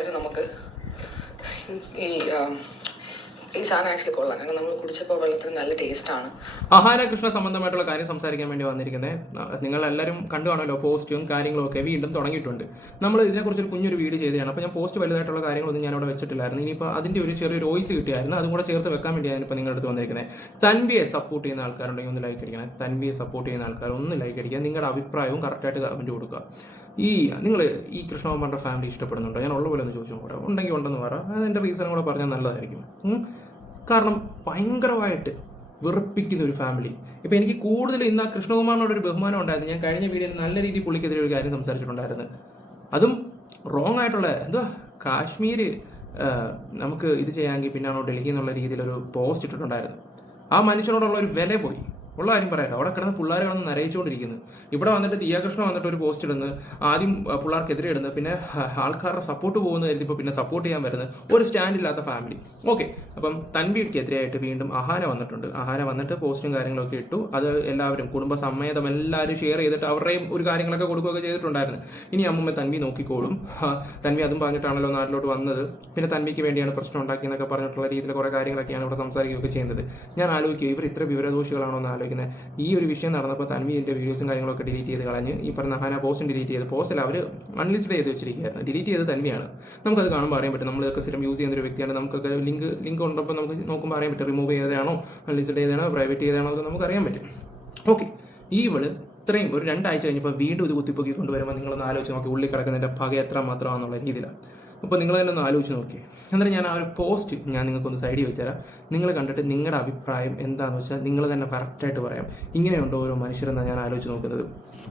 ആയിരുന്നു നമുക്ക് ഈ സാധനം ആക്ച്വലി കൊള്ളാം. കാരണം നമ്മൾ കുടിച്ചപ്പോൾ വെള്ളത്തിന് നല്ല ടേസ്റ്റാണ്. ആഹാര കൃഷ്ണ സംബന്ധമായിട്ടുള്ള കാര്യം സംസാരിക്കാൻ വേണ്ടി വന്നിരിക്കുന്നത്. നിങ്ങൾ എല്ലാവരും കണ്ടു കാണുമല്ലോ, പോസ്റ്റും കാര്യങ്ങളും ഒക്കെ വീണ്ടും തുടങ്ങിയിട്ടുണ്ട്. നമ്മൾ ഇതിനെക്കുറിച്ച് ഒരു കുഞ്ഞൊരു വീഡിയോ ചെയ്തതാണ്. അപ്പോൾ ഞാൻ പോസ്റ്റ് വലുതായിട്ടുള്ള കാര്യങ്ങളൊന്നും ഞാൻ അവിടെ വെച്ചിട്ടില്ലായിരുന്നു. ഇനിയിപ്പോൾ അതിൻ്റെ ഒരു ചെറിയൊരു വോയിസ് കിട്ടിയായിരുന്നു, അതും കൂടെ ചേർത്ത് വെക്കാൻ വേണ്ടിയാണ് ഇപ്പോൾ നിങ്ങളുടെ അടുത്ത് വന്നിരിക്കുന്നത്. തൻവിയെ സപ്പോർട്ട് ചെയ്യുന്ന ആൾക്കാരുണ്ടെങ്കിൽ ഒന്ന് ലൈക്ക് അടിക്കണം. തൻവിയെ സപ്പോർട്ട് ചെയ്യുന്ന ആൾക്കാർ ഒന്ന് ലൈക്ക് അടിക്കുക. നിങ്ങളുടെ അഭിപ്രായവും കറക്റ്റായിട്ട് കമൻറ്റ് കൊടുക്കുക. നിങ്ങൾ ഈ കൃഷ്ണകുമാറിൻ്റെ ഫാമിലി ഇഷ്ടപ്പെടുന്നുണ്ടോ? ഞാൻ ഉള്ള പോലെ ഒന്ന് ചോദിച്ചു നോക്കാം. ഉണ്ടെങ്കിൽ ഉണ്ടെന്ന് പറ. അതിൻ്റെ റീസണും കൂടെ പറഞ്ഞാൽ നല്ലതായിരിക്കും. കാരണം ഭയങ്കരമായിട്ട് വെറുപ്പിക്കുന്ന ഒരു ഫാമിലി. ഇപ്പം എനിക്ക് കൂടുതൽ ഇന്ന് ആ കൃഷ്ണകുമാറിനോട് ഒരു ബഹുമാനം ഉണ്ടായിരുന്നു. ഞാൻ കഴിഞ്ഞ വീഡിയോയിൽ നല്ല രീതിയിൽ പുള്ളിക്കെതിരെ ഒരു കാര്യം സംസാരിച്ചിട്ടുണ്ടായിരുന്നു. അതും റോങ് ആയിട്ടുള്ള കാശ്മീർ നമുക്ക് ഇത് ചെയ്യാമെങ്കിൽ പിന്നാണോ ഡൽഹി എന്നുള്ള രീതിയിലൊരു പോസ്റ്റ് ഇട്ടിട്ടുണ്ടായിരുന്നു. ആ മനുഷ്യനോടുള്ള ഒരു വില പോയി. ഉള്ള കാര്യം പറയാം. അവിടെ കിടന്ന് പിള്ളേരെ കിടന്ന് നരയിച്ചുകൊണ്ടിരിക്കുന്നു. ഇവിടെ വന്നിട്ട് ദിയാകൃഷ്ണ വന്നിട്ട് ഒരു പോസ്റ്റ് ഇടുന്നു, ആദ്യം പിള്ളേർക്കെതിരെ ഇടുന്നു, പിന്നെ ആൾക്കാരുടെ സപ്പോർട്ട് പോകുന്ന കരുതിപ്പോൾ പിന്നെ സപ്പോർട്ട് ചെയ്യാൻ വരുന്നത് ഒരു സ്റ്റാൻഡില്ലാത്ത ഫാമിലി. ഓക്കെ, അപ്പം തൻവീർക്കെതിരെയായിട്ട് വീണ്ടും അഹാന വന്നിട്ടുണ്ട്. അഹാന വന്നിട്ട് പോസ്റ്റും കാര്യങ്ങളൊക്കെ ഇട്ടു. അത് എല്ലാവരും കുടുംബസമേതം എല്ലാവരും ഷെയർ ചെയ്തിട്ട് അവരുടെയും ഒരു കാര്യങ്ങളൊക്കെ കൊടുക്കുകയൊക്കെ ചെയ്തിട്ടുണ്ടായിരുന്നു. ഇനി അമ്മൂമ്മ തൻവി നോക്കിക്കോളും. തൻവി അതും പറഞ്ഞിട്ടാണല്ലോ നാട്ടിലോട്ട് വന്നത്. പിന്നെ തൻവിക്ക് വേണ്ടിയാണ് പ്രശ്നം ഉണ്ടാക്കിയെന്നൊക്കെ പറഞ്ഞിട്ടുള്ള രീതിയിൽ കുറേ കാര്യങ്ങളൊക്കെയാണ് ഇവിടെ സംസാരിക്കുകയൊക്കെ ചെയ്യുന്നത്. ഞാൻ ആലോചിക്കും, ഇവർ ഇത്ര വിവരദോഷികളാണോ എന്ന് ആലോചിക്കുന്നത്. ഈ ഒരു വിഷയം നടന്നപ്പോൾ തൻവി ഇതിൻ്റെ വീഡിയോസും കാര്യങ്ങളൊക്കെ ഡിലീറ്റ് ചെയ്ത് കളഞ്ഞ് ഈ പറഞ്ഞ അഹാന പോസ്റ്റും ഡിലീറ്റ് ചെയ്ത്, പോസ്റ്റിൽ അവർ അൺലിസ്റ്റഡ് ചെയ്ത് വെച്ചിരിക്കുകയായിരുന്നു. ഡിലീറ്റ് ചെയ്ത് തൻവിയാണ്. നമുക്കത് കാണുമ്പോൾ അറിയാൻ പറ്റും. നമ്മളിതൊക്കെ സ്ഥിരം യൂസ് ചെയ്യുന്ന ഒരു വ്യക്തിയാണ്. നമുക്കൊക്കെ ലിങ്ക് ഉണ്ടപ്പോൾ നമുക്ക് നോക്കുമ്പോൾ അറിയാൻ പറ്റും. റിമൂവ് ചെയ്തതാണോ, അൺലിസ്റ്റഡ് ചെയ്തതാണോ, പ്രൈവറ്റ് ചെയ്തതാണോ എന്ന് നമുക്ക് അറിയാൻ പറ്റും. ഓക്കെ, ഈ ഇത്രയും ഒരു 2 ആഴ്ച കഴിഞ്ഞപ്പോൾ വീണ്ടും ഇത് കുത്തിപ്പൊക്കി കൊണ്ടുവരുമ്പോൾ നിങ്ങളൊന്ന് ആലോചിച്ച് നോക്കി ഉള്ളിൽ കിടക്കുന്നതിൻ്റെ പക എത്ര മാത്രമാണെന്നുള്ള രീതിയിലാണ്. അപ്പോൾ നിങ്ങൾ തന്നെ ഒന്ന് ആലോചിച്ച് നോക്കിയേ. എന്നിട്ട് ഞാൻ ആ ഒരു പോസ്റ്റ് ഞാൻ നിങ്ങൾക്കൊന്ന് സൈഡിൽ വെച്ചുതരാം. നിങ്ങൾ കണ്ടിട്ട് നിങ്ങളുടെ അഭിപ്രായം എന്താണെന്ന് വെച്ചാൽ നിങ്ങൾ തന്നെ കറക്റ്റായിട്ട് പറയാം. ഇങ്ങനെയുണ്ടോ ഓരോ മനുഷ്യരെന്നാണ് ഞാൻ ആലോചിച്ച് നോക്കുന്നത്.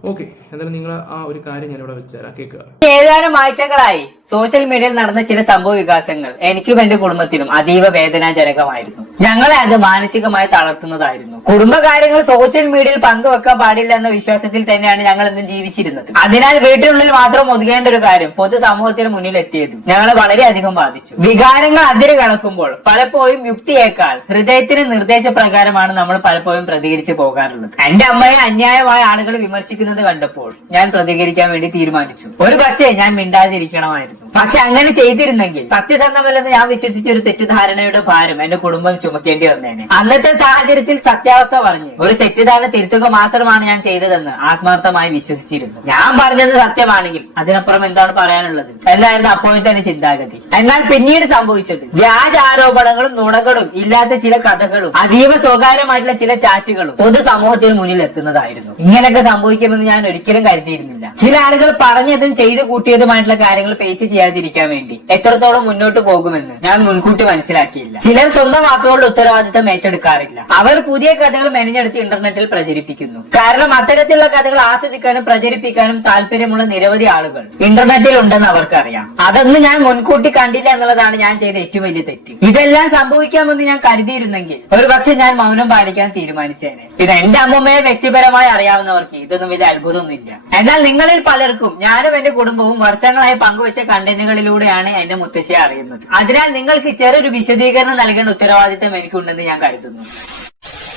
ഓക്കെ, എന്തായാലും നിങ്ങൾ ആ ഒരു കാര്യം ഞാനിവിടെ വെച്ചുതരാം, കേൾക്കുക. ഏതാനും ആഴ്ചകളായി സോഷ്യൽ മീഡിയയിൽ നടന്ന ചില സംഭവ വികാസങ്ങൾ എനിക്കും എന്റെ കുടുംബത്തിനും അതീവ വേദനാജനകമായിരുന്നു. ഞങ്ങളെ അത് മാനസികമായി തളർത്തുന്നതായിരുന്നു. കുടുംബകാര്യങ്ങൾ സോഷ്യൽ മീഡിയയിൽ പങ്കുവെക്കാൻ പാടില്ല എന്ന വിശ്വാസത്തിൽ തന്നെയാണ് ഞങ്ങൾ ഇന്നും ജീവിച്ചിരുന്നത്. അതിനാൽ വീട്ടിനുള്ളിൽ മാത്രം ഒതുങ്ങേണ്ട ഒരു കാര്യം പൊതുസമൂഹത്തിന് മുന്നിൽ എത്തിയത് ഞങ്ങളെ വളരെയധികം ബാധിച്ചു. വികാരങ്ങൾ അതിര് കടക്കുമ്പോൾ പലപ്പോഴും യുക്തിയേക്കാൾ ഹൃദയത്തിന് നിർദ്ദേശപ്രകാരമാണ് നമ്മൾ പലപ്പോഴും പ്രതികരിച്ചു പോകാറുള്ളത്. എന്റെ അമ്മയെ അന്യായമായ ആളുകൾ വിമർശിക്കുന്നത് കണ്ടപ്പോൾ ഞാൻ പ്രതികരിക്കാൻ വേണ്ടി തീരുമാനിച്ചു. ഒരു പക്ഷേ ഞാൻ മിണ്ടാതിരിക്കണമായിരുന്നു. പക്ഷെ അങ്ങനെ ചെയ്തിരുന്നെങ്കിൽ സത്യസന്ധമല്ലെന്ന് ഞാൻ വിശ്വസിച്ച ഒരു തെറ്റിദ്ധാരണയുടെ ഭാരം എന്റെ കുടുംബം ചുമക്കേണ്ടി വന്നേനെ. അന്നത്തെ സാഹചര്യത്തിൽ സത്യാവസ്ഥ പറഞ്ഞ് ഒരു തെറ്റിദ്ധാരണ തിരുത്തുക മാത്രമാണ് ഞാൻ ചെയ്തതെന്ന് ആത്മാർത്ഥമായി വിശ്വസിച്ചിരുന്നു. ഞാൻ പറഞ്ഞത് സത്യമാണെങ്കിൽ അതിനപ്പുറം എന്താണ് പറയാനുള്ളത് എന്നായിരുന്നു അപ്പോഴത്തെ ചിന്താഗതി. എന്നാൽ പിന്നീട് സംഭവിച്ചത് വ്യാജ ആരോപണങ്ങളും നുണകളും ഇല്ലാത്ത ചില കഥകളും അതീവ സ്വകാര്യമായിട്ടുള്ള ചില ചാറ്റുകളും പൊതുസമൂഹത്തിന് മുന്നിൽ എത്തുന്നതായിരുന്നു. ഇങ്ങനെയൊക്കെ സംഭവിക്കുമെന്ന് ഞാൻ ഒരിക്കലും കരുതിയിരുന്നില്ല. ചില ആളുകൾ പറഞ്ഞതും ചെയ്തു കൂട്ടിയതുമായിട്ടുള്ള കാര്യങ്ങൾ ഫേസ് ചെയ്യാതിരിക്കാൻ വേണ്ടി എത്രത്തോളം മുന്നോട്ട് പോകുമെന്ന് ഞാൻ മുൻകൂട്ടി മനസ്സിലാക്കിയില്ല. ചിലർ സ്വന്തം വാക്കുകളുടെ ഉത്തരവാദിത്തം ഏറ്റെടുക്കാറില്ല. അവർ പുതിയ കഥകൾ മെനഞ്ഞെടുത്ത് ഇന്റർനെറ്റിൽ പ്രചരിപ്പിക്കുന്നു. കാരണം അത്തരത്തിലുള്ള കഥകൾ ആസ്വദിക്കാനും പ്രചരിപ്പിക്കാനും താല്പര്യമുള്ള നിരവധി ആളുകൾ ഇന്റർനെറ്റിൽ ഉണ്ടെന്ന് അവർക്കറിയാം. അതൊന്നും ഞാൻ മുൻകൂട്ടി കണ്ടില്ല എന്നുള്ളതാണ് ഞാൻ ചെയ്ത ഏറ്റവും വലിയ തെറ്റ്. ഇതെല്ലാം സംഭവിക്കാമെന്ന് ഞാൻ കരുതിയിരുന്നെങ്കിൽ ഒരുപക്ഷെ ഞാൻ മൗനം പാലിക്കാൻ തീരുമാനിച്ചേനെ. ഇത് എന്റെ അമ്മമ്മയെ വ്യക്തിപരമായി അറിയാവുന്നവർക്ക് ഇതൊന്നും വലിയ അത്ഭുതമൊന്നുമില്ല. എന്നാൽ നിങ്ങളിൽ പലർക്കും ഞാനും എന്റെ കുടുംബവും വർഷങ്ങളായി പങ്കുവെച്ച കണ്ടന്റുകളിലൂടെയാണ് എന്റെ മുത്തശ്ശിയെ അറിയുന്നത്. അതിനാൽ നിങ്ങൾക്ക് ചെറിയൊരു വിശദീകരണം നൽകേണ്ട ഉത്തരവാദിത്തം എനിക്കുണ്ടെന്ന് ഞാൻ കരുതുന്നു.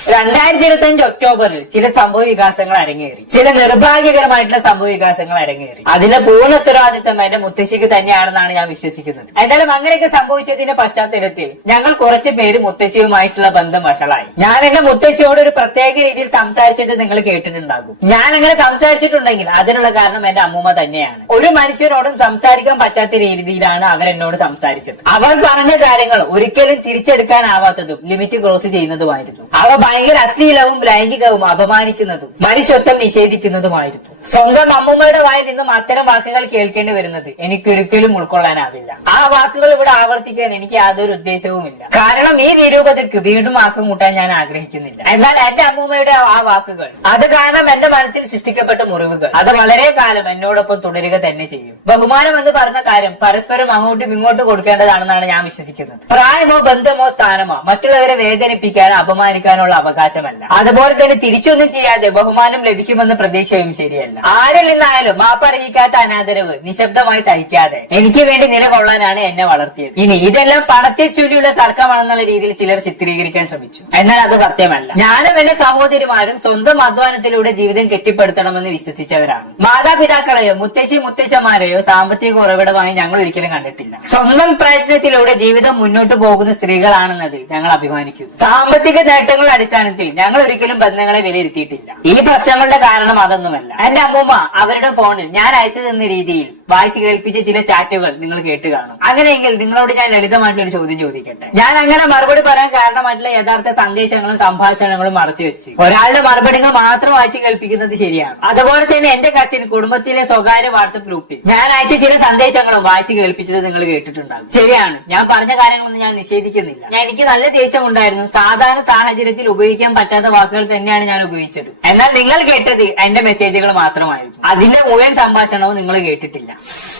2025 ഒക്ടോബറിൽ ചില സംഭവ വികാസങ്ങൾ അരങ്ങേറി. ചില നിർഭാഗ്യകരമായിട്ടുള്ള സംഭവ വികാസങ്ങൾ അരങ്ങേറി. അതിന്റെ പൂർണ്ണ ഉത്തരവാദിത്തം എന്റെ മുത്തശ്ശിക്ക് തന്നെയാണെന്നാണ് ഞാൻ വിശ്വസിക്കുന്നത്. എന്തായാലും അങ്ങനെയൊക്കെ സംഭവിച്ചതിന്റെ പശ്ചാത്തലത്തിൽ ഞങ്ങൾ കുറച്ചു പേര് മുത്തശ്ശിയുമായിട്ടുള്ള ബന്ധം വഷളായി. ഞാൻ എന്റെ മുത്തശ്ശിയോട് ഒരു പ്രത്യേക രീതിയിൽ സംസാരിച്ചത് നിങ്ങൾ കേട്ടിട്ടുണ്ടാകും. ഞാൻ അങ്ങനെ സംസാരിച്ചിട്ടുണ്ടെങ്കിൽ അതിനുള്ള കാരണം എന്റെ അമ്മൂമ്മ തന്നെയാണ്. ഒരു മനുഷ്യനോടും സംസാരിക്കാൻ പറ്റാത്ത രീതിയിലാണ് അവർ എന്നോട് സംസാരിച്ചത്. അവർ പറഞ്ഞ കാര്യങ്ങൾ ഒരിക്കലും തിരിച്ചെടുക്കാനാവാത്തതും ലിമിറ്റ് ക്രോസ് ചെയ്യുന്നതുമായിരുന്നു. അവ ഭയങ്കര അശ്ലീലവും ലൈംഗികവും അപമാനിക്കുന്നതും മനുഷ്യത്വം നിഷേധിക്കുന്നതുമായിരുന്നു. സ്വന്തം അമ്മൂമ്മയുടെ വായിൽ നിന്നും അത്തരം വാക്കുകൾ കേൾക്കേണ്ടി വരുന്നത് എനിക്കൊരിക്കലും ഉൾക്കൊള്ളാനാവില്ല. ആ വാക്കുകൾ ഇവിടെ ആവർത്തിക്കാൻ എനിക്ക് യാതൊരു ഉദ്ദേശവുമില്ല. കാരണം ഈ നിരൂപതയ്ക്ക് വീണ്ടും ആക്കം കൂട്ടാൻ ഞാൻ ആഗ്രഹിക്കുന്നില്ല. എന്നാൽ എന്റെ അമ്മൂമ്മയുടെ ആ വാക്കുകൾ, അത് കാരണം എന്റെ മനസ്സിൽ സൃഷ്ടിക്കപ്പെട്ട മുറിവുകൾ, അത് വളരെ കാലം എന്നോടൊപ്പം തുടരുക തന്നെ ചെയ്യും. ബഹുമാനം എന്ന് പറഞ്ഞ കാര്യം പരസ്പരം അങ്ങോട്ടും ഇങ്ങോട്ടും കൊടുക്കേണ്ടതാണെന്നാണ് ഞാൻ വിശ്വസിക്കുന്നത്. പ്രായമോ ബന്ധമോ സ്ഥാനമോ മറ്റുള്ളവരെ വേദനിപ്പിക്കാനോ അപമാനിക്കാനുള്ള അവകാശമല്ല. അതുപോലെ തന്നെ തിരിച്ചൊന്നും ചെയ്യാതെ ബഹുമാനം ലഭിക്കുമെന്ന പ്രതീക്ഷയും ശരിയല്ല. ആരിൽ നിന്നായാലും മാപ്പറിയിക്കാത്ത അനാദരവ് നിശബ്ദമായി സഹിക്കാതെ എനിക്ക് വേണ്ടി നിലകൊള്ളാനാണ് എന്നെ വളർത്തിയത്. ഇനി ഇതെല്ലാം പണത്തെ ചൊല്ലിയുള്ള തർക്കമാണെന്നുള്ള രീതിയിൽ ചിലർ ചിത്രീകരിക്കാൻ ശ്രമിച്ചു. എന്നാൽ അത് സത്യമല്ല. ഞാനും എന്റെ സഹോദരിമാരും സ്വന്തം അധ്വാനത്തിലൂടെ ജീവിതം കെട്ടിപ്പടുത്തണമെന്ന് വിശ്വസിച്ചവരാണ്. മാതാപിതാക്കളെയോ മുത്തശ്ശന്മാരെയോ സാമ്പത്തിക ഉറവിടമായി ഞങ്ങൾ ഒരിക്കലും കണ്ടിട്ടില്ല. സ്വന്തം പ്രയത്നത്തിലൂടെ ജീവിതം മുന്നോട്ട് പോകുന്ന സ്ത്രീകളാണെന്നതിൽ ഞങ്ങൾ അഭിമാനിക്കുന്നു. സാമ്പത്തിക നേട്ടങ്ങളുടെ അടിസ്ഥാനത്തിൽ ഞങ്ങൾ ഒരിക്കലും ബന്ധങ്ങളെ വിലയിരുത്തിയിട്ടില്ല. ഈ പ്രശ്നങ്ങളുടെ കാരണം അതൊന്നുമല്ല. എന്റെ അമ്മൂമ്മ അവരുടെ ഫോണിൽ ഞാൻ അയച്ചു തന്ന രീതിയിൽ വായിച്ചു കേൾപ്പിച്ച ചില ചാറ്റുകൾ നിങ്ങൾ കേട്ട് കാണും. അങ്ങനെയെങ്കിൽ നിങ്ങളോട് ഞാൻ ലളിതമായിട്ടുള്ള ഒരു ചോദ്യം ചോദിക്കട്ടെ. ഞാൻ അങ്ങനെ മറുപടി പറയാൻ കാരണമായിട്ടുള്ള യഥാർത്ഥ സന്ദേശങ്ങളും സംഭാഷണങ്ങളും മറച്ചു വെച്ച് ഒരാളുടെ മറുപടികൾ മാത്രം വായിച്ചു കേൾപ്പിക്കുന്നത് ശരിയാണ്. അതുപോലെ തന്നെ എന്റെ കസിൻ കുടുംബത്തിലെ സ്വകാര്യ വാട്സപ്പ് ഗ്രൂപ്പിൽ ഞാൻ അയച്ച ചില സന്ദേശങ്ങളും വായിച്ചു കേൾപ്പിച്ചത് നിങ്ങൾ കേട്ടിട്ടുണ്ടാകും. ശരിയാണ്, ഞാൻ പറഞ്ഞ കാര്യങ്ങളൊന്നും ഞാൻ നിഷേധിക്കുന്നില്ല. എനിക്ക് നല്ല ദേഷ്യം ഉണ്ടായിരുന്നു. സാധാരണ സാഹചര്യത്തിൽ ഉപയോഗിക്കാൻ പറ്റാത്ത വാക്കുകൾ തന്നെയാണ് ഞാൻ ഉപയോഗിച്ചത്. എന്നാൽ നിങ്ങൾ കേട്ടത് എന്റെ മെസ്സേജുകൾ മാത്രമായിരുന്നു. അതിന്റെ മുഴുവൻ സംഭാഷണവും നിങ്ങൾ കേട്ടിട്ടില്ല.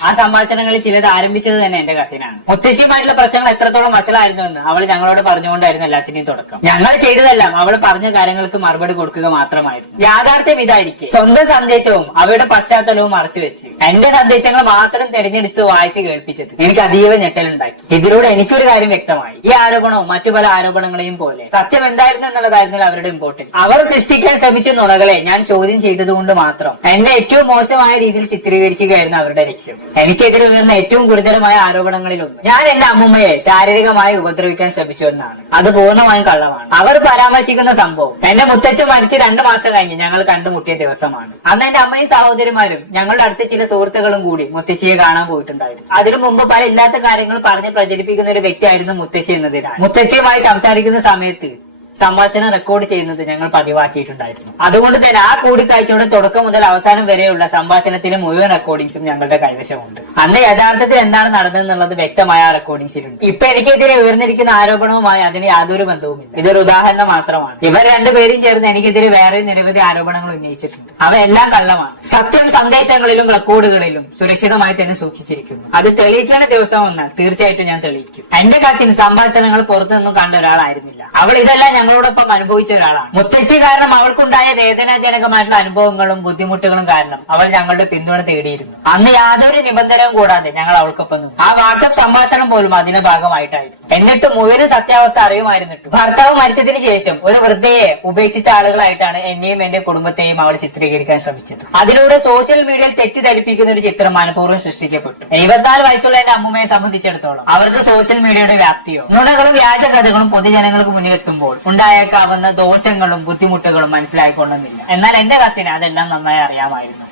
ആ സംഭാഷണങ്ങളിൽ ചിലത് ആരംഭിച്ചത് തന്നെ എന്റെ കസിനാണ്. മുത്തശ്ശിയുമായിട്ടുള്ള പ്രശ്നങ്ങൾ എത്രത്തോളം വഷളായിരുന്നുവെന്ന് അവൾ ഞങ്ങളോട് പറഞ്ഞുകൊണ്ടായിരുന്നു എല്ലാത്തിന്റെയും തുടക്കം. ഞങ്ങൾ ചെയ്തതെല്ലാം അവൾ പറഞ്ഞ കാര്യങ്ങൾക്ക് മറുപടി കൊടുക്കുക മാത്രമായിരുന്നു. യാഥാർത്ഥ്യം ഇതായിരിക്കും, സ്വന്തം സന്ദേശവും അവയുടെ പശ്ചാത്തലവും മറച്ചുവെച്ച് എന്റെ സന്ദേശങ്ങൾ മാത്രം തെരഞ്ഞെടുത്ത് വായിച്ച് കേൾപ്പിച്ചത് എനിക്ക് അതീവ ഞെട്ടലുണ്ടാക്കി. ഇതിലൂടെ എനിക്കൊരു കാര്യം വ്യക്തമായി. ഈ ആരോപണവും മറ്റു പല ആരോപണങ്ങളെയും പോലെ സത്യം എന്തായിരുന്നു എന്നുള്ളതായിരുന്നു അവരുടെ ഇമ്പോർട്ടൻസ്. അവർ സൃഷ്ടിക്കാൻ ശ്രമിച്ച നുണകളെ ഞാൻ ചോദ്യം ചെയ്തതുകൊണ്ട് മാത്രം എന്നെ ഏറ്റവും മോശമായ രീതിയിൽ ചിത്രീകരിക്കുകയായിരുന്നു അവരുടെ ലക്ഷ്യം. എനിക്കെതിരെ ഉയർന്ന ഏറ്റവും ഗുരുതരമായ ആരോപണങ്ങളിലൊന്ന് ഞാൻ എന്റെ അമ്മൂമ്മയെ ശാരീരികമായി ഉപദ്രവിക്കാൻ ശ്രമിച്ചു എന്നാണ്. അത് പൂർണ്ണമായും കള്ളമാണ്. അവർ പരാമർശിക്കുന്ന സംഭവം എന്റെ മുത്തച്ഛൻ മരിച്ച് 2 മാസം കഴിഞ്ഞ് ഞങ്ങൾ കണ്ടുമുട്ടിയ ദിവസമാണ്. അന്ന് എന്റെ അമ്മയും സഹോദരിമാരും ഞങ്ങളുടെ അടുത്ത ചില സുഹൃത്തുക്കളും കൂടി മുത്തശ്ശിയെ കാണാൻ പോയിട്ടുണ്ടായിരുന്നു. അതിനു മുമ്പ് പല ഇല്ലാത്ത കാര്യങ്ങൾ പറഞ്ഞ് പ്രചരിപ്പിക്കുന്ന ഒരു വ്യക്തിയായിരുന്നു മുത്തശ്ശി എന്നതിനാൽ മുത്തശ്ശിയുമായി സംസാരിക്കുന്ന സമയത്ത് സംഭാഷണം റെക്കോർഡ് ചെയ്യുന്നത് ഞങ്ങൾ പതിവാക്കിയിട്ടുണ്ടായിരുന്നു. അതുകൊണ്ട് തന്നെ ആ കൂടിക്കാഴ്ചയുടെ തുടക്കം മുതൽ അവസാനം വരെയുള്ള സംഭാഷണത്തിലെ മുഴുവൻ റെക്കോർഡിംഗ്സും ഞങ്ങളുടെ കൈവശമുണ്ട്. അന്ന് യഥാർത്ഥത്തിൽ എന്താണ് നടന്നതെന്നുള്ളത് വ്യക്തമായ ആ റെക്കോർഡിംഗ്സിലുണ്ട്. ഇപ്പൊ എനിക്കെതിരെ ഉയർന്നിരിക്കുന്ന ആരോപണവുമായി അതിന് യാതൊരു ബന്ധവുമില്ല. ഇതൊരു ഉദാഹരണം മാത്രമാണ്. ഇവർ രണ്ടുപേരും ചേർന്ന് എനിക്കെതിരെ വേറെ നിരവധി ആരോപണങ്ങൾ ഉന്നയിച്ചിട്ടുണ്ട്. അവയെല്ലാം കള്ളമാണ്. സത്യം സന്ദേശങ്ങളിലും റെക്കോർഡുകളിലും സുരക്ഷിതമായി തന്നെ സൂക്ഷിച്ചിരിക്കുന്നു. അത് തെളിയിക്കേണ്ട ദിവസം വന്നാൽ തീർച്ചയായിട്ടും ഞാൻ തെളിയിക്കും. എന്റെ കസിൻ സംഭാഷണങ്ങൾ പുറത്തുനിന്നും കണ്ട ഒരാളായിരുന്നില്ല. അവൾ ഇതെല്ലാം ഞങ്ങളോടൊപ്പം അനുഭവിച്ച ഒരാളാണ്. മുത്തശ്ശി കാരണം അവൾക്കുണ്ടായ വേദനാജനകമായിട്ടുള്ള അനുഭവങ്ങളും ബുദ്ധിമുട്ടുകളും കാരണം അവൾ ഞങ്ങളുടെ പിന്തുണ തേടിയിരുന്നു. അന്ന് യാതൊരു നിബന്ധനയും കൂടാതെ ഞങ്ങൾ അവൾക്കൊപ്പം നിന്നു. ആ വാട്സപ്പ് സംഭാഷണം പോലും അതിന്റെ ഭാഗമായിട്ടായിരുന്നു. എന്നിട്ട് മുഴുവൻ സത്യാവസ്ഥ അറിയുമായിരുന്നിട്ടും ഭർത്താവ് മരിച്ചതിന് ശേഷം ഒരു വൃദ്ധയെ ഉപേക്ഷിച്ച ആളുകളായിട്ടാണ് എന്നെയും എന്റെ കുടുംബത്തെയും അവൾ ചിത്രീകരിക്കാൻ ശ്രമിച്ചത്. അതിലൂടെ സോഷ്യൽ മീഡിയയിൽ തെറ്റിദ്ധരിപ്പിക്കുന്ന ഒരു ചിത്രം മനഃപൂർവ്വം സൃഷ്ടിക്കപ്പെട്ടു. 74 വയസ്സുള്ള എന്റെ അമ്മൂമ്മയെ സംബന്ധിച്ചിടത്തോളം അവർക്ക് സോഷ്യൽ മീഡിയയുടെ വ്യാപ്തിയോ നുണകളും വ്യാജകഥകളും പൊതുജനങ്ങൾക്ക് മുന്നിലെത്തുമ്പോൾ ഉണ്ടായേക്കാവുന്ന ദോഷങ്ങളും ബുദ്ധിമുട്ടുകളും മനസ്സിലായിക്കൊള്ളുന്നില്ല. എന്നാൽ എന്റെ കസിന് അതെല്ലാം നന്നായി അറിയാമായിരുന്നു.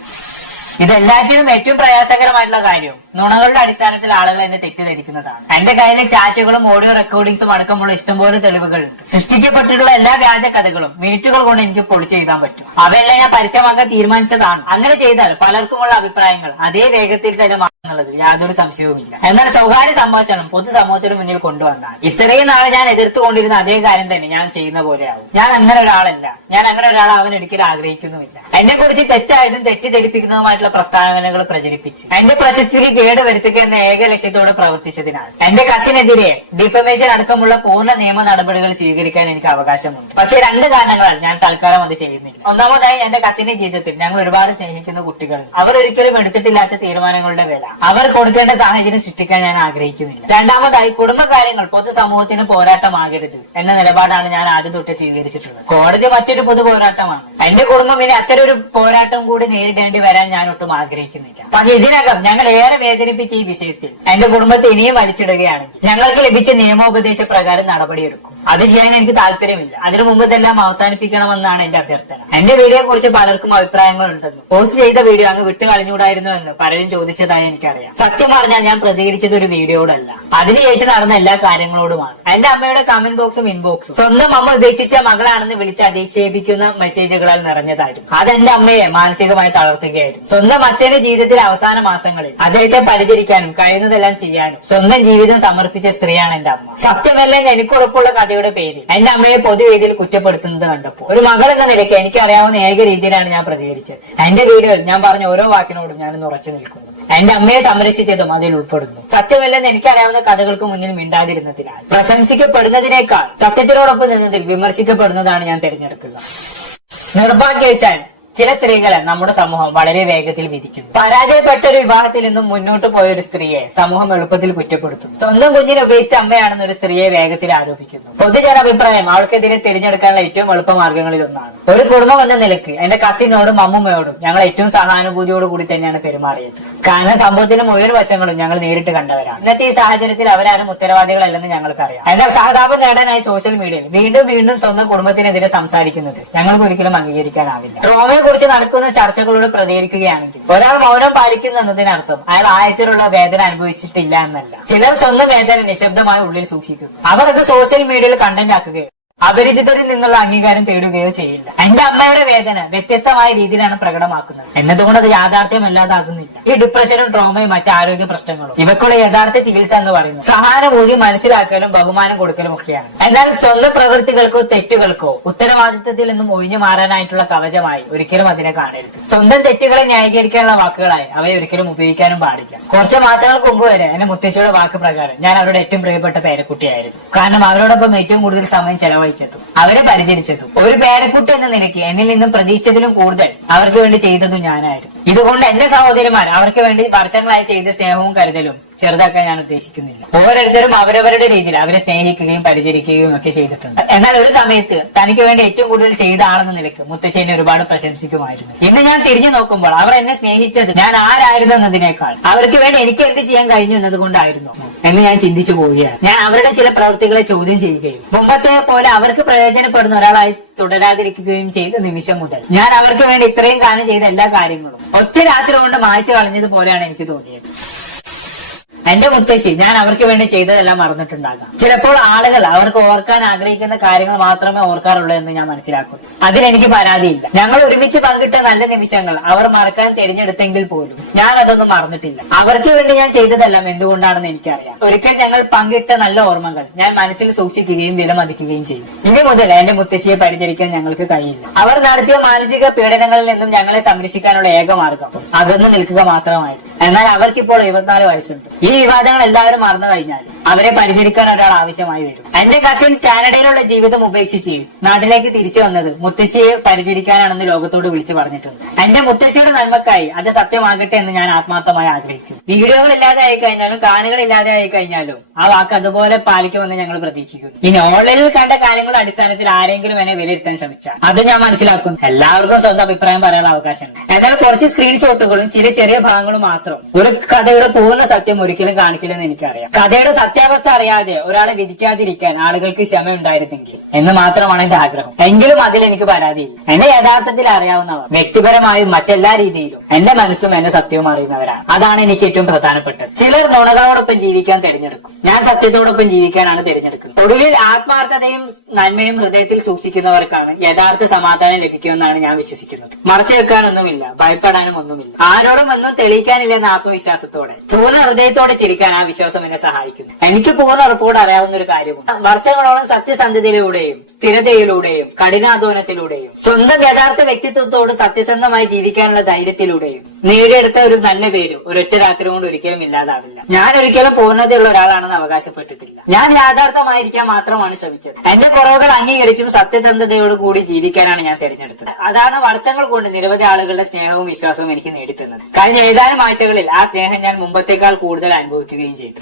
ഇതെല്ലാറ്റിനും ഏറ്റവും പ്രയാസകരമായിട്ടുള്ള കാര്യം നുണകളുടെ അടിസ്ഥാനത്തിൽ ആളുകൾ എന്നെ തെറ്റിദ്ധരിക്കുന്നതാണ്. എന്റെ കയ്യിലെ ചാറ്റുകളും ഓഡിയോ റെക്കോർഡിംഗ്സും അടക്കമുള്ള ഇഷ്ടംപോലെ തെളിവുകളുണ്ട്. സൃഷ്ടിക്കപ്പെട്ടിട്ടുള്ള എല്ലാ വ്യാജ കഥകളും മിനിറ്റുകൾ കൊണ്ട് എനിക്ക് പൊളിച്ചെഴുതാൻ പറ്റും. അവയെല്ലാം ഞാൻ പരസ്യമാക്കാൻ തീരുമാനിച്ചതാണ്. അങ്ങനെ ചെയ്താൽ പലർക്കുമുള്ള അഭിപ്രായങ്ങൾ അതേ വേഗത്തിൽ തന്നെ മാറുന്നുള്ളത് യാതൊരു സംശയവുമില്ല. എന്നാൽ സ്വകാര്യ സംഭാഷണം പൊതുസമൂഹത്തിന് മുന്നിൽ കൊണ്ടുവന്നാൽ ഇത്രയും നാളെ ഞാൻ എതിർത്തുകൊണ്ടിരുന്ന അതേ കാര്യം തന്നെ ഞാൻ ചെയ്യുന്ന പോലെയാവും. ഞാൻ അങ്ങനെ ഒരാളല്ല. ഞാൻ അങ്ങനെ ഒരാളാവാൻ ഒരിക്കലും ആഗ്രഹിക്കുന്നുമില്ല. എന്നെ കുറിച്ച് തെറ്റായതും തെറ്റിദ്ധരിപ്പിക്കുന്നതുമായിട്ടുള്ള പ്രസ്താവനകൾ പ്രചരിപ്പിച്ച് എന്റെ പ്രശസ്തിക്ക് കേട് വരുത്തുക എന്ന ഏക ലക്ഷ്യത്തോടെ പ്രവർത്തിച്ചതിനാൽ എന്റെ കസിനെതിരെ ഡിഫമേഷൻ അടക്കമുള്ള പൂർണ്ണ നിയമ നടപടികൾ സ്വീകരിക്കാൻ എനിക്ക് അവകാശമുണ്ട്. പക്ഷേ 2 കാരണങ്ങളാൽ ഞാൻ തൽക്കാലം അത് ചെയ്യുന്നില്ല. ഒന്നാമതായി എന്റെ കസിന്റെ ജീവിതത്തിൽ ഞങ്ങൾ ഒരുപാട് സ്നേഹിക്കുന്ന കുട്ടികൾ അവർ ഒരിക്കലും എടുത്തിട്ടില്ലാത്ത തീരുമാനങ്ങളുടെ വില അവർ കൊടുക്കേണ്ട സാഹചര്യം സൃഷ്ടിക്കാൻ ഞാൻ ആഗ്രഹിക്കുന്നില്ല. രണ്ടാമതായി കുടുംബകാര്യങ്ങൾ പൊതുസമൂഹത്തിന് പോരാട്ടമാകരുത് എന്ന നിലപാടാണ് ഞാൻ ആദ്യം തൊട്ട് സ്വീകരിച്ചിട്ടുള്ളത്. കോടതി മറ്റൊരു പൊതു പോരാട്ടമാണ്. എന്റെ കുടുംബം ഇനി അത്തരൊരു പോരാട്ടം കൂടി നേരിടേണ്ടി വരാൻ ഞാൻ ഒട്ടും ആഗ്രഹിക്കുന്നില്ല. പക്ഷെ ഇതിനകം ഞങ്ങൾ ഏറെ വേദനിപ്പിച്ച ഈ വിഷയത്തിൽ എന്റെ കുടുംബത്തെ ഇനിയും വലിച്ചിടുകയാണെങ്കിൽ ഞങ്ങൾക്ക് ലഭിച്ച നിയമോപദേശ പ്രകാരം നടപടിയെടുക്കും. അത് ചെയ്യാൻ എനിക്ക് താല്പര്യമില്ല. അതിനു മുമ്പ് ഇതെല്ലാം അവസാനിപ്പിക്കണമെന്നാണ് എന്റെ അഭ്യർത്ഥന. എന്റെ വീഡിയോയെ കുറിച്ച് പലർക്കും അഭിപ്രായങ്ങളുണ്ടെന്നും പോസ്റ്റ് ചെയ്ത വീഡിയോ അങ്ങ് വിട്ട് കളഞ്ഞുകൂടായിരുന്നു എന്ന് പലരും ചോദിച്ചതായി എനിക്കറിയാം. സത്യം പറഞ്ഞാൽ ഞാൻ പ്രതികരിച്ചത് ഒരു വീഡിയോയോടല്ല, അതിനുശേഷം നടന്ന എല്ലാ കാര്യങ്ങളോടുമാണ്. എന്റെ അമ്മയുടെ കമന്റ് ബോക്സും ഇൻബോക്സും സ്വന്തം അമ്മ ഉപേക്ഷിച്ച മകളാണെന്ന് വിളിച്ച് അധിക്ഷേപിക്കുന്ന മെസ്സേജുകളാൽ നിറഞ്ഞതായിരുന്നു. അതെന്റെ അമ്മയെ മാനസികമായി തളർത്തുകയായിരുന്നു. സ്വന്തം അച്ഛന്റെ ജീവിതത്തിലെ അവസാന മാസങ്ങളിൽ അദ്ദേഹത്തെ പരിചരിക്കാനും കഴിയുന്നതെല്ലാം ചെയ്യാനും സ്വന്തം ജീവിതം സമർപ്പിച്ച സ്ത്രീയാണ് എന്റെ അമ്മ. സത്യമല്ല എനിക്ക് ഉറപ്പുള്ള കഥയുടെ പേരിൽ എന്റെ അമ്മയെ പൊതുവേദിയിൽ കുറ്റപ്പെടുത്തുന്നത് കണ്ടപ്പോൾ ഒരു മകൾ എന്ന നിലയ്ക്ക് എനിക്ക് അറിയാവുന്ന ഏക രീതിയിലാണ് ഞാൻ പ്രതികരിച്ചത്. എന്റെ വീഡിയോയിൽ ഞാൻ പറഞ്ഞ ഓരോ വാക്കിനോടും ഞാനിന്ന് ഉറച്ചു നിൽക്കുന്നു. എന്റെ അമ്മ അമ്മയെ സംരക്ഷിച്ചതും അതിൽ ഉൾപ്പെടുന്നു. സത്യമല്ലെന്ന് എനിക്കറിയാവുന്ന കഥകൾക്ക് മുന്നിൽ മിണ്ടാതിരുന്നതിനാൽ പ്രശംസിക്കപ്പെടുന്നതിനേക്കാൾ സത്യത്തിനോടൊപ്പം നിന്നതിൽ വിമർശിക്കപ്പെടുന്നതാണ് ഞാൻ തിരഞ്ഞെടുക്കുക. നിർഭാഗ്യവശാൽ ചില സ്ത്രീകളെ നമ്മുടെ സമൂഹം വളരെ വേഗത്തിൽ വിധിക്കുന്നു. പരാജയപ്പെട്ട ഒരു വിവാഹത്തിൽ നിന്നും മുന്നോട്ട് പോയ ഒരു സ്ത്രീയെ സമൂഹം എളുപ്പത്തിൽ കുറ്റപ്പെടുത്തുന്നു. സ്വന്തം കുഞ്ഞിനെ ഉപേക്ഷിച്ച അമ്മയാണെന്ന് ഒരു സ്ത്രീയെ വേഗത്തിൽ ആരോപിക്കുന്നു. പൊതുജന അഭിപ്രായം അവൾക്കെതിരെ തിരഞ്ഞെടുക്കാനുള്ള ഏറ്റവും എളുപ്പ മാർഗങ്ങളിൽ ഒന്നാണ്. ഒരു കുടുംബം എന്ന നിലയ്ക്ക് എന്റെ കസിനോടും അമ്മുമ്മയോടും ഞങ്ങൾ ഏറ്റവും സഹാനുഭൂതിയോട് കൂടി തന്നെയാണ് പെരുമാറിയത്. കാരണം സംഭവത്തിന് മുഴുവൻ വശങ്ങളും ഞങ്ങൾ നേരിട്ട് കണ്ടവരാണ്. ഇന്നത്തെ ഈ സാഹചര്യത്തിൽ അവരാരും ഉത്തരവാദികളല്ലെന്ന് ഞങ്ങൾക്കറിയാം. എന്നാൽ സഹതാപം നേടാനായി സോഷ്യൽ മീഡിയയിൽ വീണ്ടും വീണ്ടും സ്വന്തം കുടുംബത്തിനെതിരെ സംസാരിക്കുന്നത് ഞങ്ങൾക്ക് ഒരിക്കലും അംഗീകരിക്കാനാവില്ല. റോമയെ കുറിച്ച് നടക്കുന്ന ചർച്ചകളോട് പ്രതികരിക്കുകയാണെങ്കിൽ ഒരാൾ മൗനം പാലിക്കുന്നു എന്നതിനർത്ഥം അയാൾ ആഴത്തിലുള്ള വേദന അനുഭവിച്ചിട്ടില്ല എന്നല്ല. ചിലർ സ്വന്തം വേദന നിശബ്ദമായി ഉള്ളിൽ സൂക്ഷിക്കുന്നു. അവർ അത് സോഷ്യൽ മീഡിയയിൽ കണ്ടന്റ് ആക്കുകയും അപരിചിതരിൽ നിന്നുള്ള അംഗീകാരം തേടുകയോ ചെയ്യില്ല. എന്റെ അമ്മയുടെ വേദന വ്യത്യസ്തമായ രീതിയിലാണ് പ്രകടമാക്കുന്നത് എന്നതുകൊണ്ട് അത് യാഥാർത്ഥ്യമല്ലാതാകുന്നില്ല. ഈ ഡിപ്രഷനും ട്രോമയും മറ്റ് ആരോഗ്യ പ്രശ്നങ്ങളും ഇവക്കുള്ള യഥാർത്ഥ ചികിത്സ എന്ന് പറയുന്നത് സഹാനുഭൂതി മനസ്സിലാക്കലും ബഹുമാനം കൊടുക്കലും ഒക്കെയാണ്. എന്നാൽ സ്വന്തം പ്രവൃത്തികൾക്കോ തെറ്റുകൾക്കോ ഉത്തരവാദിത്തത്തിൽ നിന്നും ഒഴിഞ്ഞു മാറാനായിട്ടുള്ള കവചമായി ഒരിക്കലും അതിനെ കാണരുത്. സ്വന്തം തെറ്റുകളെ ന്യായീകരിക്കാനുള്ള വാക്കുകളായി അവയെ ഒരിക്കലും ഉപയോഗിക്കാനും പാടില്ല. കുറച്ച് മാസങ്ങൾക്ക് മുമ്പ് വരെ എന്റെ മുത്തശ്ശിയുടെ വാക്ക് പ്രകാരം ഞാൻ അവരുടെ ഏറ്റവും പ്രിയപ്പെട്ട പേരക്കുട്ടിയായിരുന്നു. കാരണം അവരോടൊപ്പം ഏറ്റവും കൂടുതൽ സമയം ചെലവഴിച്ചതും അവരെ പരിചരിച്ചതും ഒരു പേരക്കുട്ടി എന്ന നിലയ്ക്ക് എന്നിൽ നിന്നും പ്രതീക്ഷിച്ചതിലും കൂടുതൽ അവർക്ക് വേണ്ടി ചെയ്തതും ഞാനായിരുന്നു. ഇതുകൊണ്ട് എന്റെ സഹോദരിമാർ അവർക്ക് വേണ്ടി വർഷങ്ങളായി ചെയ്ത സ്നേഹവും കരുതലും ചെറുതാക്കാൻ ഞാൻ ഉദ്ദേശിക്കുന്നില്ല. ഓരോരുത്തരും അവരവരുടെ രീതിയിൽ അവരെ സ്നേഹിക്കുകയും പരിചരിക്കുകയും ഒക്കെ ചെയ്തിട്ടുണ്ട്. എന്നാൽ ഒരു സമയത്ത് തനിക്ക് വേണ്ടി ഏറ്റവും കൂടുതൽ ചെയ്ത ആളെന്ന നിലയ്ക്ക് മുത്തശ്ശേനെ ഒരുപാട് പ്രശംസിക്കുമായിരുന്നു. ഇന്ന് ഞാൻ തിരിഞ്ഞു നോക്കുമ്പോൾ അവർ എന്നെ സ്നേഹിച്ചത് ഞാൻ ആരായിരുന്നു എന്നതിനേക്കാൾ അവർക്ക് വേണ്ടി എനിക്ക് എന്ത് ചെയ്യാൻ കഴിഞ്ഞു എന്നതുകൊണ്ടായിരുന്നു എന്ന് ഞാൻ ചിന്തിച്ചു പോവുകയാണ്. ഞാൻ അവരുടെ ചില പ്രവൃത്തികളെ ചോദ്യം ചെയ്യുകയും മുമ്പത്തെ പോലെ അവർക്ക് പ്രയോജനപ്പെടുന്ന ഒരാളായി തുടരാതിരിക്കുകയും ചെയ്ത നിമിഷം മുതൽ ഞാൻ അവർക്ക് വേണ്ടി ഇത്രയും കാലം ചെയ്ത എല്ലാ കാര്യങ്ങളും ഒറ്റ രാത്രി കൊണ്ട് മായ്ച്ചു കളഞ്ഞതുപോലെയാണ് എനിക്ക് തോന്നിയത്. എന്റെ മുത്തശ്ശി ഞാൻ അവർക്ക് വേണ്ടി ചെയ്തതെല്ലാം മറന്നിട്ടുണ്ടാകാം. ചിലപ്പോൾ ആളുകൾ അവർക്ക് ഓർക്കാൻ ആഗ്രഹിക്കുന്ന കാര്യങ്ങൾ മാത്രമേ ഓർക്കാറുള്ളൂ എന്ന് ഞാൻ മനസ്സിലാക്കുന്നു. അതിലെനിക്ക് പരാതിയില്ല. ഞങ്ങൾ ഒരുമിച്ച് പങ്കിട്ട നല്ല നിമിഷങ്ങൾ അവർ മറക്കാൻ തിരഞ്ഞെടുത്തെങ്കിൽ പോലും ഞാൻ അതൊന്നും മറന്നിട്ടില്ല. അവർക്ക് വേണ്ടി ഞാൻ ചെയ്തതെല്ലാം എന്തുകൊണ്ടാണെന്ന് എനിക്കറിയാം. ഒരിക്കൽ ഞങ്ങൾ പങ്കിട്ട നല്ല ഓർമ്മകൾ ഞാൻ മനസ്സിൽ സൂക്ഷിക്കുകയും വിലമതിക്കുകയും ചെയ്യും. ഇനി മുതൽ എന്റെ മുത്തശ്ശിയെ പരിചരിക്കാൻ ഞങ്ങൾക്ക് കഴിയില്ല. അവർ നടത്തിയ മാനസിക പീഡനങ്ങളിൽ നിന്നും ഞങ്ങളെ സംരക്ഷിക്കാനുള്ള ഏക മാർഗം അകന്നു നിൽക്കുക മാത്രമായിരുന്നു. എന്നാൽ അവർക്കിപ്പോൾ 74 വയസ്സുണ്ട്. ഈ വിവാദങ്ങൾ എല്ലാവരും മറന്നു കഴിഞ്ഞാൽ അവരെ പരിചരിക്കാൻ ഒരാൾ ആവശ്യമായി വരും. എന്റെ കസിൻസ് കാനഡയിലുള്ള ജീവിതം ഉപേക്ഷിച്ച് നാട്ടിലേക്ക് തിരിച്ചു വന്നത് മുത്തശ്ശിയെ പരിചരിക്കാനാണെന്ന് ലോകത്തോട് വിളിച്ചു പറഞ്ഞിട്ടുണ്ട്. എന്റെ മുത്തശ്ശിയുടെ നന്മക്കായി അത് സത്യമാകട്ടെ എന്ന് ഞാൻ ആത്മാർത്ഥമായി ആഗ്രഹിക്കുന്നു. വീഡിയോകൾ ഇല്ലാതെ ആയി കഴിഞ്ഞാലും കാണികൾ ഇല്ലാതെ ആയി കഴിഞ്ഞാലും ആ വാക്ക് അതുപോലെ പാലിക്കുമെന്ന് ഞങ്ങൾ പ്രതീക്ഷിക്കുന്നു. ഇനി ഓൺലൈനിൽ കണ്ട കാര്യങ്ങളുടെ അടിസ്ഥാനത്തിൽ ആരെങ്കിലും എന്നെ വിലയിരുത്താൻ ശ്രമിച്ചാൽ അത് ഞാൻ മനസ്സിലാക്കുന്നു. എല്ലാവർക്കും സ്വന്തം അഭിപ്രായം പറയാനുള്ള അവകാശമുണ്ട്. എന്നാൽ കുറച്ച് സ്ക്രീൻഷോട്ടുകളും ചില ചെറിയ ഭാഗങ്ങളും മാത്രം ഒരു കഥയുടെ പൂർണ്ണ സത്യം ഒരിക്കലും കാണിക്കില്ലെന്ന് എനിക്കറിയാം. കഥയുടെ സത്യാവസ്ഥ അറിയാതെ ഒരാളെ വിധിക്കാതിരിക്കാൻ ആളുകൾക്ക് ക്ഷമ ഉണ്ടായിരുന്നെങ്കിൽ എന്ന് മാത്രമാണ് എന്റെ ആഗ്രഹം. എങ്കിലും അതിൽ എനിക്ക് പരാതിയില്ല. എന്നെ യഥാർത്ഥത്തിൽ അറിയാവുന്നവർ വ്യക്തിപരമായും മറ്റെല്ലാ രീതിയിലും എന്റെ മനസ്സും എന്റെ സത്യവും അറിയുന്നവരാണ്. അതാണ് എനിക്ക് ഏറ്റവും പ്രധാനപ്പെട്ടത്. ചിലർ നുണകളോടൊപ്പം ജീവിക്കാൻ തിരഞ്ഞെടുക്കും. ഞാൻ സത്യത്തോടൊപ്പം ജീവിക്കാനാണ് തിരഞ്ഞെടുക്കുന്നത്. ഒടുവിൽ ആത്മാർത്ഥതയും നന്മയും ഹൃദയത്തിൽ സൂക്ഷിക്കുന്നവർക്കാണ് യഥാർത്ഥ സമാധാനം ലഭിക്കുമെന്നാണ് ഞാൻ വിശ്വസിക്കുന്നത്. മറച്ചു വെക്കാനൊന്നുമില്ല, ഭയപ്പെടാനും ഒന്നുമില്ല, ആരോടും ഒന്നും തെളിയിക്കാനില്ലെന്ന ആത്മവിശ്വാസത്തോടെ പൂർണ്ണ ഹൃദയത്തോടെ ചിരിക്കാൻ ആ വിശ്വാസം എന്നെ സഹായിക്കുന്നു. എനിക്ക് പൂർണ്ണ ഉറപ്പോടെ അറിയാവുന്ന ഒരു കാര്യമുണ്ട്. വർഷങ്ങളോളം സത്യസന്ധതയിലൂടെയും സ്ഥിരതയിലൂടെയും കഠിനാധ്വാനത്തിലൂടെയും സ്വന്തം യഥാർത്ഥ വ്യക്തിത്വത്തോട് സത്യസന്ധമായി ജീവിക്കാനുള്ള ധൈര്യത്തിലൂടെയും നേടിയെടുത്ത ഒരു നല്ല പേര് ഒരൊറ്റ രാത്രി കൊണ്ട് ഒരിക്കലും ഇല്ലാതാവില്ല. ഞാൻ ഒരിക്കലും പൂർണ്ണതയുള്ള ഒരാളാണെന്ന് അവകാശപ്പെട്ടിട്ടില്ല. ഞാൻ യാഥാർത്ഥമായിരിക്കാൻ മാത്രമാണ് ശ്രമിച്ചത്. എന്റെ കുറവുകൾ അംഗീകരിച്ചും സത്യസന്ധതയോട് കൂടി ജീവിക്കാനാണ് ഞാൻ തിരഞ്ഞെടുത്തത്. അതാണ് വർഷങ്ങൾ കൊണ്ട് നിരവധി ആളുകളുടെ സ്നേഹവും വിശ്വാസവും എനിക്ക് നേടിത്തന്നത്. കഴിഞ്ഞ ഏതാനും ആഴ്ചകളിൽ ആ സ്നേഹം ഞാൻ മുമ്പത്തേക്കാൾ കൂടുതൽ അനുഭവിക്കുകയും ചെയ്തു.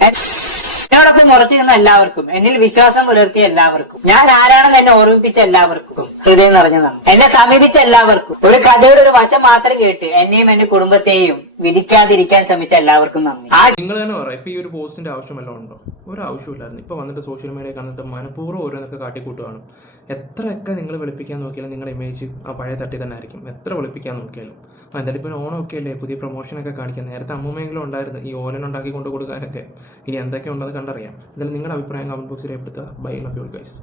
എന്നോടൊപ്പം ഉറച്ചു നിന്ന എല്ലാവർക്കും, എന്നിൽ വിശ്വാസം പുലർത്തിയ എല്ലാവർക്കും, ഞാൻ ആരാണെന്ന് എന്നെ ഓർമ്മിപ്പിച്ച എല്ലാവർക്കും ഹൃദയം നിറഞ്ഞു നന്ദി. എന്നെ സമീപിച്ച എല്ലാവർക്കും, ഒരു കഥയുടെ ഒരു വശം മാത്രം കേട്ട് എന്നെയും എന്റെ കുടുംബത്തെയും വിധിക്കാതിരിക്കാൻ ശ്രമിച്ച എല്ലാവർക്കും നന്ദി. നിങ്ങൾ തന്നെ പറയാം, ഇപ്പൊ ഈ ഒരു പോസ്റ്റിന്റെ ആവശ്യമല്ലോ ഉണ്ടോ? ഒരു ആവശ്യമില്ലായിരുന്നു. ഇപ്പൊ വന്നിട്ട് സോഷ്യൽ മീഡിയ കണ്ടിട്ട് മനഃപൂർവ്വം ഓരോന്നൊക്കെ കാട്ടിക്കൂട്ടുകയാണ്. എത്രയൊക്കെ നിങ്ങൾ വെളുപ്പിക്കാൻ നോക്കിയാലും നിങ്ങളുടെ ഇമേജ് ആ പഴയ തട്ടി തന്നെ ആയിരിക്കും. എത്ര വെളുപ്പിക്കാൻ നോക്കിയാലും എന്തായാലും ഇപ്പം ഓണമൊക്കെ അല്ലേ, പുതിയ പ്രൊമോഷനൊക്കെ കാണിക്കാൻ. നേരത്തെ അമ്മൂമ്മയെങ്കിലും ഉണ്ടായിരുന്നു ഈ ഓലൻ ഉണ്ടാക്കി കൊണ്ട് കൊടുക്കാനൊക്കെ. ഇനി എന്തൊക്കെ ഉണ്ടെന്ന് കണ്ടറിയാം. എന്തായാലും നിങ്ങളുടെ അഭിപ്രായം കമന്റ് ബോക്സിൽ രേഖപ്പെടുത്തുക. Bye, love you guys.